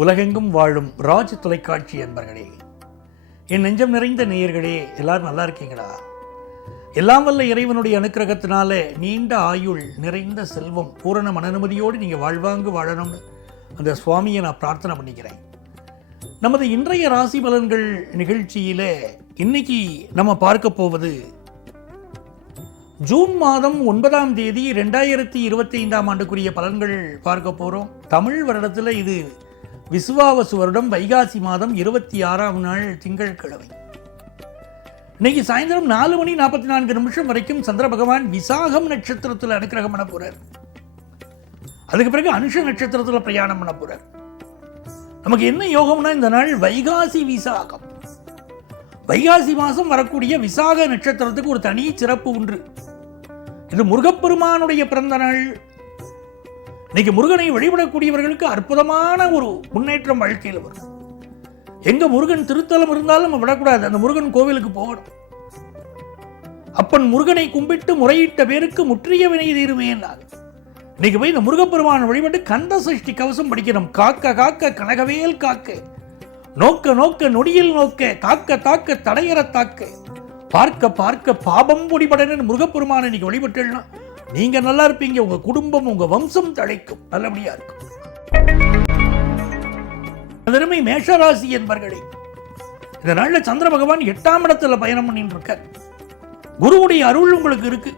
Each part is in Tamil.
உலகெங்கும் வாழும் ராஜ் தொலைக்காட்சி அன்பர்களே, என் நெஞ்சம் நிறைந்த நேயர்களே, எல்லாரும் நல்லா இருக்கீங்களா? எல்லாம் வல்ல இறைவனுடைய அனுக்கிரகத்தினால நீண்ட ஆயுள், நிறைந்த செல்வம், பூரண மனநிம்மதியோடு நீங்கள் வாழ்வாங்கு வாழணும்னு அந்த சுவாமியை நான் பிரார்த்தனை பண்ணிக்கிறேன். நமது இன்றைய ராசி பலன்கள் நிகழ்ச்சியில் இன்னைக்கு நம்ம பார்க்க போவது ஜூன் மாதம் 9ஆம் தேதி 2025ஆம் ஆண்டுக்குரிய பலன்கள் பார்க்க போகிறோம். தமிழ் வருடத்தில் இது விசுவாவசு வருடம், வைகாசி மாதம் 26ஆம் நாள் திங்கட்கிழமை. இன்னைக்கு சாயந்தரம் 4:44 வரைக்கும் சந்திர பகவான் விசாகம் நட்சத்திரத்தில் அனுக்கிரகம் பண்ண போறார். அதுக்கு பிறகு அனுஷ நட்சத்திரத்தில் பிரயாணம் பண்ண போறார். நமக்கு என்ன யோகம்னா, இந்த நாள் வைகாசி விசாகம், வைகாசி மாதம் வரக்கூடிய விசாக நட்சத்திரத்துக்கு ஒரு தனி சிறப்பு உண்டு. இது முருகப்பெருமானுடைய பிறந்த நாள். இன்னைக்கு முருகனை வழிபடக்கூடியவர்களுக்கு அற்புதமான ஒரு முன்னேற்றம் வாழ்க்கையில் வரும். எங்க முருகன் திருத்தலம் இருந்தாலும் நம்ம விடக்கூடாது, அந்த முருகன் கோவிலுக்கு போகணும். அப்பன் முருகனை கும்பிட்டு முறையிட்ட பேருக்கு முற்றிய வினை தீருமே என்றார். இன்னைக்கு போய் இந்த முருகப்பெருமான் வழிபட்டு கந்த சஷ்டி கவசம் படிக்கணும். காக்க காக்க கனகவேல் காக்க, நோக்க நோக்க நொடியில் நோக்க, காக்க தாக்க தடையற தாக்க, பார்க்க பார்க்க பாபம் பொடிபடன்னு முருகப்பெருமானை இன்னைக்கு வழிபட்டுனா நீங்க நல்லா இருப்பீங்க. உங்க குடும்பம், உங்க வம்சம் தழைக்கும், நல்லபடியா இருக்கும். அதருமை மேஷராசி என்பர்களே, இந்த நாளில் சந்திர பகவான் 8ஆம் இடத்துல பயணம் பண்ணிட்டு இருக்கார். குருவுடைய அருள் உங்களுக்கு இருக்கு.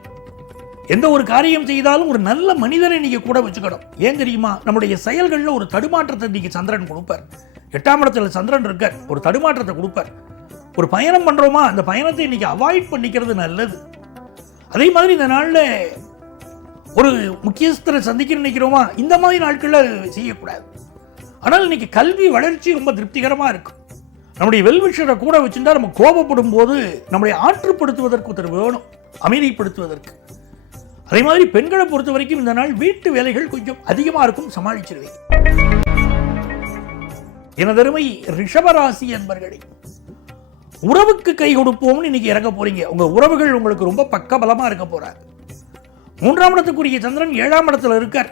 எந்த ஒரு காரியம் செய்தாலும் ஒரு நல்ல மனிதனை நீங்க கூட வச்சுக்கணும். ஏன் தெரியுமா? நம்முடைய செயல்களில் ஒரு தடுமாற்றத்தை நீங்க சந்திரன் கொடுப்பார். 8ஆம் இடத்துல சந்திரன் இருக்கார், ஒரு தடுமாற்றத்தை கொடுப்பார். ஒரு பயணம் பண்றோமா, அந்த பயணத்தை இன்னைக்கு அவாய்ட் பண்ணிக்கிறது நல்லது. அதே மாதிரி இந்த நாளில் ஒரு முக்கியஸ்தரை சந்திக்க நினைக்கிறோமா, இந்த மாதிரி நாட்களில் செய்யக்கூடாது. ஆனால் இன்னைக்கு கல்வி வளர்ச்சி ரொம்ப திருப்திகரமா இருக்கும். நம்முடைய வெல்விஷரை கூட வச்சுட்டா நம்ம கோபப்படும் போது நம்மளை ஆற்றுப்படுத்துவதற்கு ஒருத்தர் வேணும், அமைதிப்படுத்துவதற்கு. அதே மாதிரி பெண்களை பொறுத்த வரைக்கும் இந்த நாள் வீட்டு வேலைகள் கொஞ்சம் அதிகமாக இருக்கும், சமாளிச்சிருவேன். எனதருமை ரிஷபராசி என்பர்களே, உறவுக்கு கை கொடுப்போம்னு இன்னைக்கு இறங்க போறீங்க. உங்க உறவுகள் உங்களுக்கு ரொம்ப பக்கபலமா இருக்க போறாங்க. 3ஆம் இடத்துக்குரிய சந்திரன் 7ஆம் இடத்துல இருக்கார்.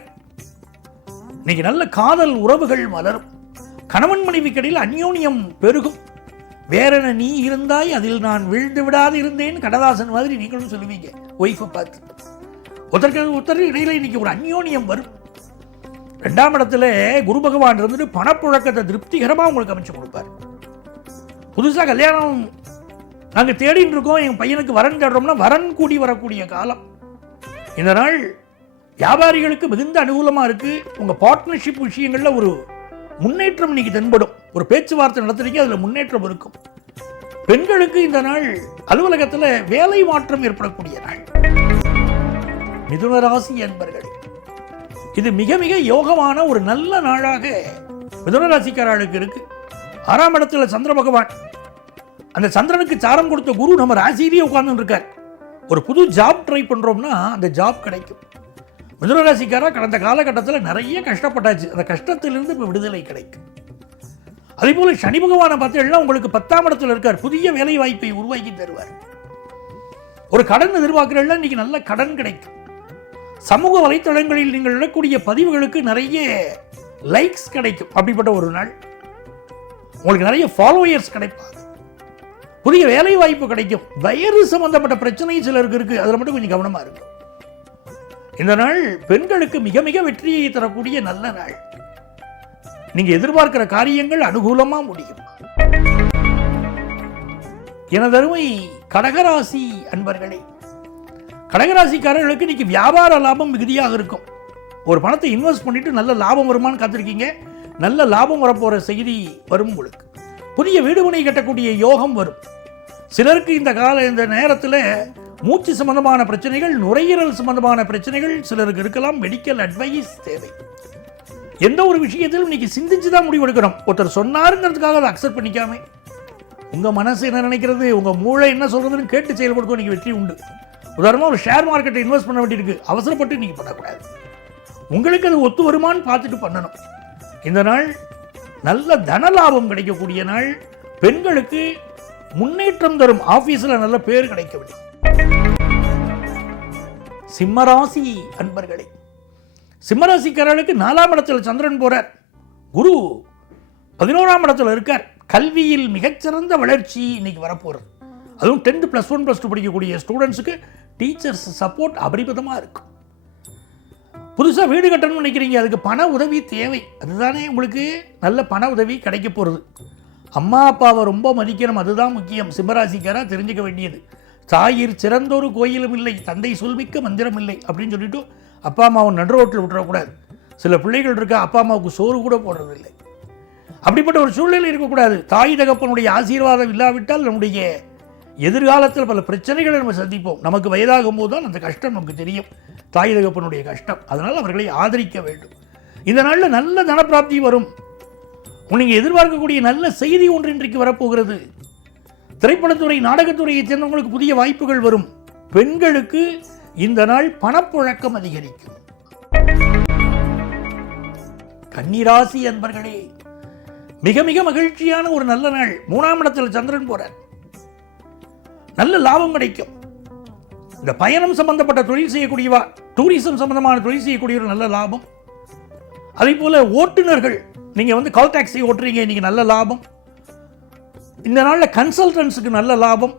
இன்னைக்கு நல்ல காதல் உறவுகள் மலரும். கணவன் மனைவிக்கடையில் அந்யோன்யம் பெருகும். வேறென நீ இருந்தாய் அதில் நான் விழுந்து விடாது இருந்தேன், கடதாசன் மாதிரி நீங்களும் சொல்லுவீங்க ஒய்ஃபை பார்த்து. ஒருத்தருக்கு இடையில இன்னைக்கு ஒரு அந்யோன்யம் வரும். 2ஆம் இடத்துல குரு பகவான் இருந்துட்டு பணப்புழக்கத்தை திருப்திகரமா உங்களுக்கு அமைச்சு கொடுப்பார். புதுசாக கல்யாணம் நாங்கள் தேடிட்டு இருக்கோம், என் பையனுக்கு வரன் தேடுறோம்னா வரன் கூடி வரக்கூடிய காலம். இந்த நாள் வியாபாரிகளுக்கு மிகுந்த அனுகூலமாக இருக்கு. உங்கள் பார்ட்னர்ஷிப் விஷயங்களில் ஒரு முன்னேற்றம் இன்னைக்கு தென்படும். ஒரு பேச்சுவார்த்தை நடத்துறீங்க, அதில் முன்னேற்றம் இருக்கும். பெண்களுக்கு இந்த நாள் அலுவலகத்தில் வேலை மாற்றம் ஏற்படக்கூடிய நாள். மிதுன ராசி என்பர்களே, இது மிக மிக யோகமான ஒரு நல்ல நாளாக மிதுன ராசிக்காரர்களுக்கு இருக்கு. 6ஆம் இடத்துல சந்திர பகவான், அந்த சந்திரனுக்கு சாரம் கொடுத்த குரு நம்ம ராசியிலேயே உட்கார்ந்து இருக்கார். ஒரு புது ஜாப் ட்ரை பண்றோம்னா அந்த ஜாப் கிடைக்கும். மிதுன ராசிக்காரா கடந்த காலகட்டத்தில் நிறைய கஷ்டப்பட்டாச்சு, அந்த கஷ்டத்திலிருந்து இப்போ விடுதலை கிடைக்கும். அதே போல சனி பகவானை பார்த்தீங்கன்னா உங்களுக்கு 10ஆம் இடத்துல இருக்கார். புதிய வேலை வாய்ப்பை உருவாக்கி தருவார். ஒரு கடன் எதிர்பார்க்கிறீர்கள், இன்னைக்கு நல்ல கடன் கிடைக்கும். சமூக வலைத்தளங்களில் நீங்கள் இடக்கூடிய பதிவுகளுக்கு நிறைய லைக்ஸ் கிடைக்கும். அப்படிப்பட்ட ஒரு நாள். உங்களுக்கு நிறைய ஃபாலோயர்ஸ் கிடைப்பாங்க. புதிய வேலை வாய்ப்பு கிடைக்கும். வயிறு சம்பந்தப்பட்ட பிரச்சனை சிலருக்கு இருக்கு, அதில் மட்டும் கொஞ்சம் கவனமா இருக்கும். இந்த நாள் பெண்களுக்கு மிக மிக வெற்றியை தரக்கூடிய நல்ல நாள். நீங்க எதிர்பார்க்கிற காரியங்கள் அனுகூலமா முடியும். எனதருமை கடகராசி அன்பர்களே, கடகராசிக்காரர்களுக்கு இன்னைக்கு வியாபார லாபம் மிகுதியாக இருக்கும். ஒரு பணத்தை இன்வெஸ்ட் பண்ணிட்டு நல்ல லாபம் வருமானு காத்திருக்கீங்க, நல்ல லாபம் வரப்போற செய்தி வரும். உங்களுக்கு புதிய வீடுமனை கட்டக்கூடிய யோகம் வரும். சிலருக்கு இந்த நேரத்தில் மூச்சு சம்பந்தமான பிரச்சனைகள், நுரையீரல் சம்பந்தமான பிரச்சனைகள் சிலருக்கு இருக்கலாம். மெடிக்கல் அட்வைஸ் தேவை. எந்த ஒரு விஷயத்திலும் இன்னைக்கு சிந்திச்சுதான் முடிவெடுக்கணும். ஒருத்தர் சொன்னாருங்கிறதுக்காக அதை அக்செப்ட் பண்ணிக்காம உங்க மனசு என்ன நினைக்கிறது, உங்க மூளை என்ன சொல்றதுன்னு கேட்டு செயல்படுத்தும். இன்னைக்கு வெற்றி உண்டு. உதாரணமாக ஒரு ஷேர் மார்க்கெட்டை இன்வெஸ்ட் பண்ண வேண்டியிருக்கு, அவசரப்பட்டு இன்னைக்கு பண்ணக்கூடாது. உங்களுக்கு அது ஒத்து வருமானு பார்த்துட்டு பண்ணணும். இந்த நாள் நல்ல தன லாபம் கிடைக்கக்கூடிய நாள். பெண்களுக்கு முன்னேற்றம் தரும். ஆபீஸ்ல நல்ல பேர் கிடைக்கவில்லை. சிம்மராசி அன்பர்களே, சிம்மராசிக்காரர்களுக்கு 4ஆம் இடத்துல சந்திரன் போறார். குரு 11ஆம் இடத்துல இருக்கார். கல்வியில் மிகச்சிறந்த வளர்ச்சி இன்னைக்கு வரப்போகிறது. அதுவும் 10th +1 +2 படிக்கக்கூடிய ஸ்டூடெண்ட்ஸுக்கு டீச்சர்ஸ் சப்போர்ட் அபரிமிதமாக இருக்கும். புதுசாக வீடு கட்டணும்னு நினைக்கிறீங்க, அதுக்கு பண உதவி தேவை. அதுதானே உங்களுக்கு நல்ல பண உதவி கிடைக்க போகிறது. அம்மா அப்பாவை ரொம்ப மதிக்கணும், அதுதான் முக்கியம். சிம்மராசிக்காரா தெரிஞ்சுக்க வேண்டியது. தாயிற் சிறந்தொரு கோயிலும் இல்லை, தந்தை சொல்மிக்க மந்திரம் இல்லை அப்படின்னு சொல்லிட்டு அப்பா அம்மாவை நடு ரோட்டில் விட்டுறக்கூடாது. சில பிள்ளைகள் இருக்கா, அப்பா அம்மாவுக்கு சோறு கூட போடுறதில்லை. அப்படிப்பட்ட ஒரு சூழ்நிலை இருக்கக்கூடாது. தாய் தகப்பனுடைய ஆசீர்வாதம் இல்லாவிட்டால் நம்முடைய எதிர்காலத்தில் பல பிரச்சனைகளை நம்ம சந்திப்போம். நமக்கு வயதாகும் போது தான் அந்த கஷ்டம் நமக்கு தெரியும், தாய் தகப்பனுடைய கஷ்டம். அதனால் அவர்களை ஆதரிக்க வேண்டும். இந்த நாளில் நல்ல தனப்பிராப்தி வரும். நீங்கள் எதிர்பார்க்கக்கூடிய நல்ல செய்தி ஒன்று இன்றைக்கு வரப்போகிறது. திரைப்படத்துறை, நாடகத்துறையை சேர்ந்தவங்களுக்கு புதிய வாய்ப்புகள் வரும். பெண்களுக்கு இந்த நாள் பணப்புழக்கம் அதிகரிக்கும். கன்னிராசி அன்பர்களே, மிக மிக மகிழ்ச்சியான ஒரு நல்ல நாள். 3ஆம் இடத்தில் சந்திரன் போறார். நல்ல லாபம் கிடைக்கும். இந்த பயணம் சம்பந்தப்பட்ட தொழில் செய்யக்கூடியவா, டூரிசம் சம்பந்தமான தொழில் செய்யக்கூடியவர் நல்ல லாபம். அதே போல ஓட்டுநர்கள், நீங்க கால் டாக்ஸி ஓட்டுறீங்க, இன்னைக்கு நல்ல லாபம். இந்த நாளில் கன்சல்டன்ஸுக்கு நல்ல லாபம்.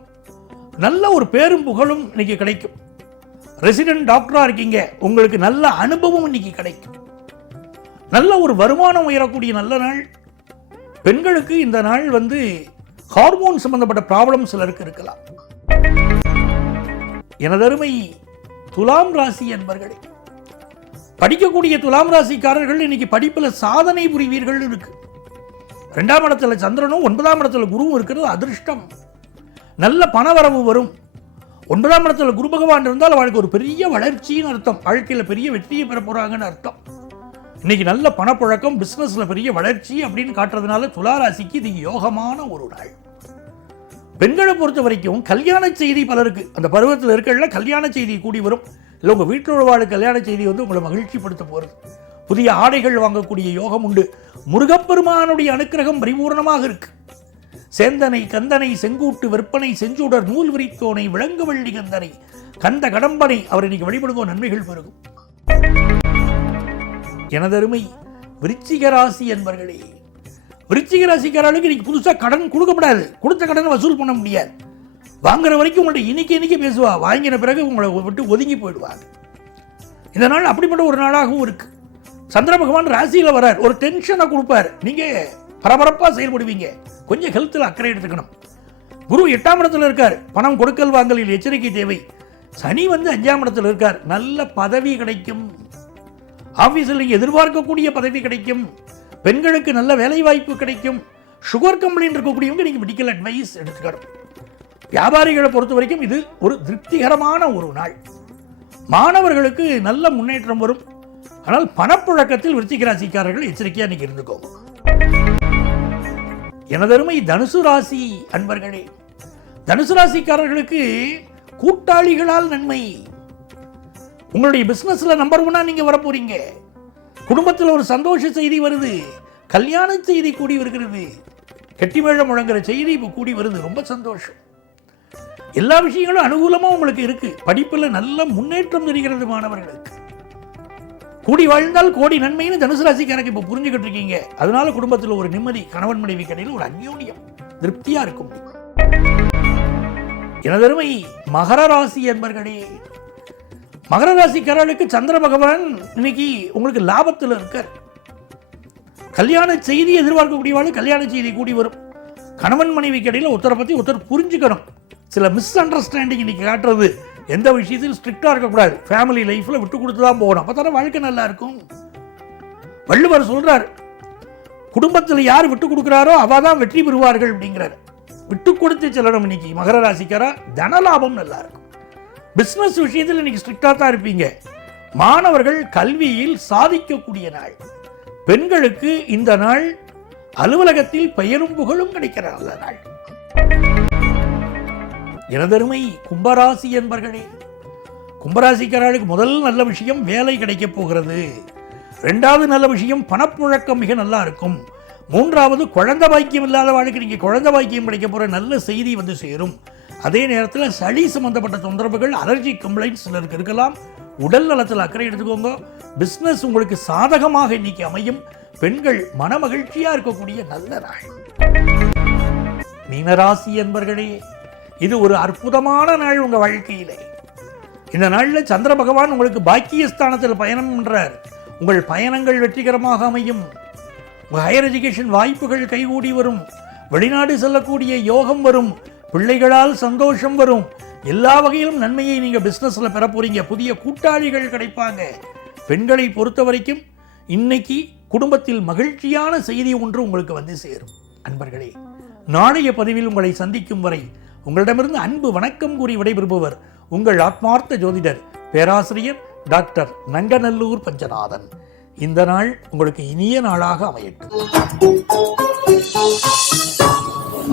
நல்ல ஒரு பேரும் புகழும் இன்னைக்கு கிடைக்கும். ரெசிடென்ட் டாக்டராக இருக்கீங்க, உங்களுக்கு நல்ல அனுபவம் இன்னைக்கு கிடைக்கும். நல்ல ஒரு வருமானம் உயரக்கூடிய நல்ல நாள். பெண்களுக்கு இந்த நாள் ஹார்மோன் சம்பந்தப்பட்ட ப்ராப்ளம் சிலருக்கு இருக்கலாம். எனதருமை துலாம் ராசி என்பர்களே, படிக்கக்கூடிய துலாம் ராசிக்காரர்கள் இன்னைக்கு படிப்பில் சாதனை புரிவீர்கள் இருக்கு. 2ஆம் இடத்துல சந்திரனும் 9ஆம் இடத்துல குருவும் இருக்கிறது அதிர்ஷ்டம். நல்ல பணவரவு வரும். 9ஆம் இடத்துல குரு பகவான் இருந்தால் அவளுக்கு ஒரு பெரிய வளர்ச்சின்னு அர்த்தம். வாழ்க்கையில் பெரிய வெற்றியை பெற போறாங்கன்னு அர்த்தம். இன்னைக்கு நல்ல பணப்புழக்கம், பிசினஸ்ல பெரிய வளர்ச்சி அப்படின்னு காட்டுறதுனால துளாராசிக்கு இது யோகமான ஒரு நாள். பெண்களை பொறுத்த வரைக்கும் கல்யாண செய்தி பலருக்கு அந்த பருவத்தில் இருக்கிற கல்யாண செய்தி கூடி வரும். இல்லை உங்கள் வீட்டில் உள்ளவாழ் கல்யாண செய்தி உங்களை மகிழ்ச்சிப்படுத்த போகிறது. புதிய ஆடைகள் வாங்கக்கூடிய யோகம் உண்டு. முருகப்பெருமானுடைய அனுக்கிரகம் பரிபூர்ணமாக இருக்கு. சேந்தனை கந்தனை செங்கூட்டு விற்பனை செஞ்சூடர் நூல் விரித்தோனை விளங்கு வள்ளி கந்தனை கந்த கடம்பனை அவர் இன்னைக்கு வழிபடுவோம், நன்மைகள் பெருகும். எனதருமை விருச்சிக ராசி என்பர்களே, விருச்சிக ராசிக்காரர்களுக்கு இன்னைக்கு புதுசாக கடன் கொடுக்கப்படாது. கொடுத்த கடனை வசூல் பண்ண முடியாது. வாங்குற வரைக்கும் உங்கள்கிட்ட இன்னைக்கு பேசுவா, வாங்கின பிறகு உங்களை விட்டு ஒதுங்கி போயிடுவாங்க. இந்த நாள் அப்படிப்பட்ட ஒரு நாளாகவும் இருக்கு. சந்திர பகவான் ராசியில் வரார், ஒரு டென்ஷனை கொடுப்பார். நீங்கள் பரபரப்பாக செயல்படுவீங்க. கொஞ்சம் ஹெல்த்தில் அக்கறை எடுத்துக்கணும். குரு 8ஆம் இடத்துல இருக்கார், பணம் கொடுக்கல் வாங்கலில் எச்சரிக்கை தேவை. சனி 5ஆம் இடத்துல இருக்கார், நல்ல பதவி கிடைக்கும். ஆஃபீஸில் நீங்கள் எதிர்பார்க்கக்கூடிய பதவி கிடைக்கும். பெண்களுக்கு நல்ல வேலை வாய்ப்பு கிடைக்கும். சுகர் கம்பெனின்னு இருக்கக்கூடியவங்க நீங்கள் மெடிக்கல் அட்வைஸ் எடுத்துக்கணும். வியாபாரிகளை பொறுத்த வரைக்கும் இது ஒரு திருப்திகரமான ஒரு நாள். மாணவர்களுக்கு நல்ல முன்னேற்றம் வரும். ஆனால் பணப்புழக்கத்தில் விருச்சிக ராசிக்காரர்கள் எச்சரிக்கையாக இன்னைக்கு இருந்துக்கோங்க. எனதருமை தனுசு ராசி அன்பர்களே, தனுசு ராசிக்காரர்களுக்கு கூட்டாளிகளால் நன்மை. உங்களுடைய பிசினஸ்ல நம்பர் 1 நீங்க வர போறீங்க. குடும்பத்தில் ஒரு சந்தோஷ செய்தி வருது. கல்யாண செய்தி கூடி வருகிறது. கெட்டிமேளம் முழங்குற செய்தி இப்போ கூடி வருது. ரொம்ப சந்தோஷம். எல்லா விஷயங்களும் அனுகூலமா உங்களுக்கு இருக்கு. படிப்புல நல்ல முன்னேற்றம் தெரிகிறது மாணவர்களுக்கு. கூடி வாழ்ந்தால் கோடி நன்மைன்னு தனுசு ராசிக்காரங்க இப்போ புரிஞ்சுக்கிட்டு இருக்கீங்க. அதனால குடும்பத்தில் ஒரு நிம்மதி, கணவன் மனைவி கடையில் ஒரு அந்யோன்யம், திருப்தியா இருக்கும். எனதருமை மகர ராசி என்பர்களே, மகர ராசிக்காரர்களுக்கு சந்திர பகவான் இன்னைக்கு உங்களுக்கு லாபத்தில் இருக்கார். கல்யாண செய்தி எதிர்பார்க்கக்கூடியவாள் கல்யாண செய்தி கூடி வரும். கணவன் மனைவி கடையில் ஒருத்தரை பற்றி ஒருத்தர் புரிஞ்சுக்கணும். சில மிஸ் அண்டர்ஸ்டாண்டிங் இன்னைக்கு காட்டுறது. எந்த விஷயத்திலும் ஸ்ட்ரிக்டாக இருக்கக்கூடாது. ஃபேமிலி லைஃப்பில் விட்டு கொடுத்து தான் போகணும். அப்போ தானே வாழ்க்கை நல்லா இருக்கும். வள்ளுவர் சொல்றார், குடும்பத்தில் யார் விட்டு கொடுக்குறாரோ அவ தான் வெற்றி பெறுவார்கள் அப்படிங்கிறார். விட்டு கொடுத்து செல்லணும். இன்னைக்கு மகர ராசிக்காரா தனலாபம் நல்லா இருக்கும். பிஸ்னஸ் விஷயத்தில் இன்னைக்கு ஸ்ட்ரிக்டாக தான் இருப்பீங்க. மாணவர்கள் கல்வியில் சாதிக்கக்கூடிய நாள். பெண்களுக்கு இந்த நாள் அலுவலகத்தில் பெயரும் புகழும் கிடைக்கிற நல்ல நாள். எனதருமை கும்பராசி என்பர்களே, கும்பராசிக்காரர்களுக்கு முதல் நல்ல விஷயம் வேலை கிடைக்க போகிறது. 2வது நல்ல விஷயம் பணப்புழக்கம் மிக நல்லா இருக்கும். 3வது குழந்தை பாக்கியம் இல்லாத வாழ்க்கை நீங்க குழந்தை பாக்கியம் கிடைக்க போற நல்ல செய்தி சேரும். அதே நேரத்தில் சளி சம்பந்தப்பட்ட தொந்தரவுகள், அலர்ஜி கம்ப்ளைண்ட்ஸ் சிலருக்கு இருக்கலாம். உடல் நலத்தில் அக்கறை எடுத்துக்கோங்க. பிஸ்னஸ் உங்களுக்கு சாதகமாக இன்னைக்கு அமையும். பெண்கள் மன மகிழ்ச்சியா இருக்கக்கூடிய நல்ல நாள். மீனராசி என்பர்களே, இது ஒரு அற்புதமான நாள் உங்க வாழ்க்கையிலே. இந்த நாளில் சந்திர பகவான் உங்களுக்கு பாக்கியஸ்தானத்தில் பயணம் பண்றார். உங்கள் பயணங்கள் வெற்றிகரமாக அமையும். உங்கள் ஹையர் எஜுகேஷன் வாய்ப்புகள் கைகூடி வரும். வெளிநாடு செல்லக்கூடிய யோகம் வரும். பிள்ளைகளால் சந்தோஷம் வரும். எல்லா வகையிலும் நன்மையை நீங்க பிசினஸ்ல பெற போறீங்க. புதிய கூட்டாளிகள் கிடைப்பாங்க. பெண்களை பொறுத்த வரைக்கும் இன்னைக்கு குடும்பத்தில் மகிழ்ச்சியான செய்தி ஒன்று உங்களுக்கு வந்து சேரும். அன்பர்களே, நாளைய பதிவில் உங்களை சந்திக்கும் வரை உங்களிடமிருந்து அன்பு வணக்கம் கூறி விடைபெறுபவர் உங்கள் ஆத்மார்த்த ஜோதிடர் பேராசிரியர் டாக்டர் நங்கநல்லூர் பஞ்சநாதன். இந்த நாள் உங்களுக்கு இனிய நாளாக அமையட்டும்.